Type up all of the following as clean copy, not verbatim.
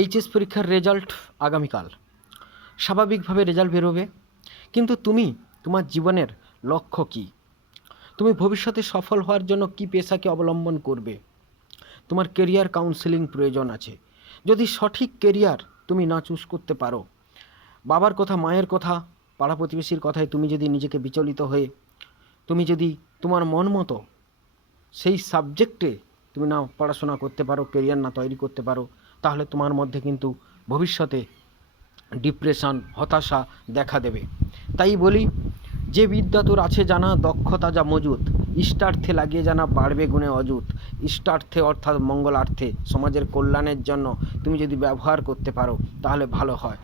HS পরীক্ষার result আগামীকাল। স্বাভাবিকভাবে রেজাল্ট বেরোবে, কিন্তু তুমি তোমার জীবনের লক্ষ্য কী? তুমি ভবিষ্যতে সফল হওয়ার জন্য কী পেশাকে অবলম্বন করবে? তোমার কেরিয়ার কাউন্সেলিং প্রয়োজন আছে। যদি সঠিক কেরিয়ার তুমি না চুজ করতে পারো, বাবার কথা, মায়ের কথা, পাড়া প্রতিবেশীর কথায় তুমি যদি নিজেকে বিচলিত হয়ে তুমি যদি তোমার মন মতো সেই সাবজেক্টে তুমি না পড়াশোনা করতে পারো, কেরিয়ার না তৈরি করতে পারো, তাহলে তোমার মধ্যে কিন্তু ভবিষ্যতে ডিপ্রেশন, হতাশা দেখা দেবে। তাই বলি, যে বিদ্যা তোর আছে জানা, দক্ষতা যা মজুত, ইষ্টার্থে লাগিয়ে জানা, বাড়বে গুণে অযুত। ইষ্টার্থে অর্থাৎ মঙ্গলার্থে, সমাজের কল্যাণের জন্য তুমি যদি ব্যবহার করতে পারো তাহলে ভালো হয়।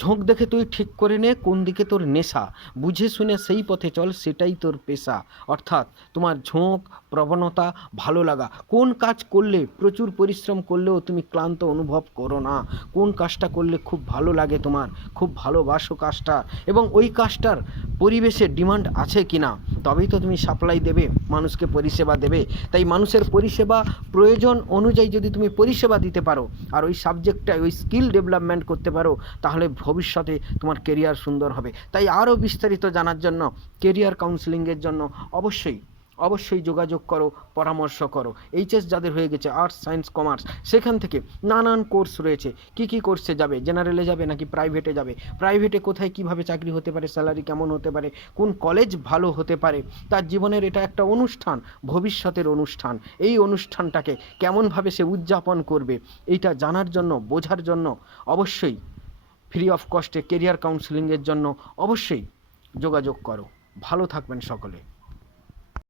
ঝোঁক দেখে তুই ঠিক করে নে কোন দিকে তোর নেশা, বুঝে শুনে সেই পথে চল, সেটাই তোর পেশা। অর্থাৎ তোমার ঝোঁক, প্রবণতা, ভালো লাগা, কোন কাজ করলে প্রচুর পরিশ্রম করলেও তুমি ক্লান্ত অনুভব করো না, কোন কাজটা করলে খুব ভালো লাগে, তোমার খুব ভালোবাসো কাজটা, এবং ওই কাজটার পরিবেশের ডিমান্ড আছে কি না, তবেই তো তুমি সাপ্লাই দেবে, মানুষকে পরিষেবা দেবে। তাই মানুষের পরিষেবা প্রয়োজন অনুযায়ী যদি তুমি পরিষেবা দিতে পারো আর ওই সাবজেক্টটায় ওই স্কিল ডেভেলপমেন্ট করতে পারো, তাহলে ভবিষ্যতে তোমার কেরিয়ার সুন্দর হবে। তাই আরও বিস্তারিত জানার জন্য, কেরিয়ার কাউন্সেলিংয়ের জন্য অবশ্যই যোগাযোগ করো, পরামর্শ করো। এইচএস যাদের হয়ে গেছে, আর্টস, সায়েন্স, কমার্স, সেখান থেকে নানান কোর্স রয়েছে। কি কোর্সে যাবে, জেনারেলে যাবে নাকি প্রাইভেটে যাবে, প্রাইভেটে কোথায় কিভাবে চাকরি হতে পারে, স্যালারি কেমন হতে পারে, কোন কলেজ ভালো হতে পারে, তার জীবনের এটা একটা অনুষ্ঠান, ভবিষ্যতের অনুষ্ঠান। এই অনুষ্ঠানটাকে কেমনভাবে সে উদযাপন করবে, এইটা জানার জন্য, বোঝার জন্য অবশ্যই ফ্রি অফ কস্টে কেরিয়ার কাউন্সেলিংয়ের জন্য অবশ্যই যোগাযোগ করো। ভালো থাকবেন সকলে।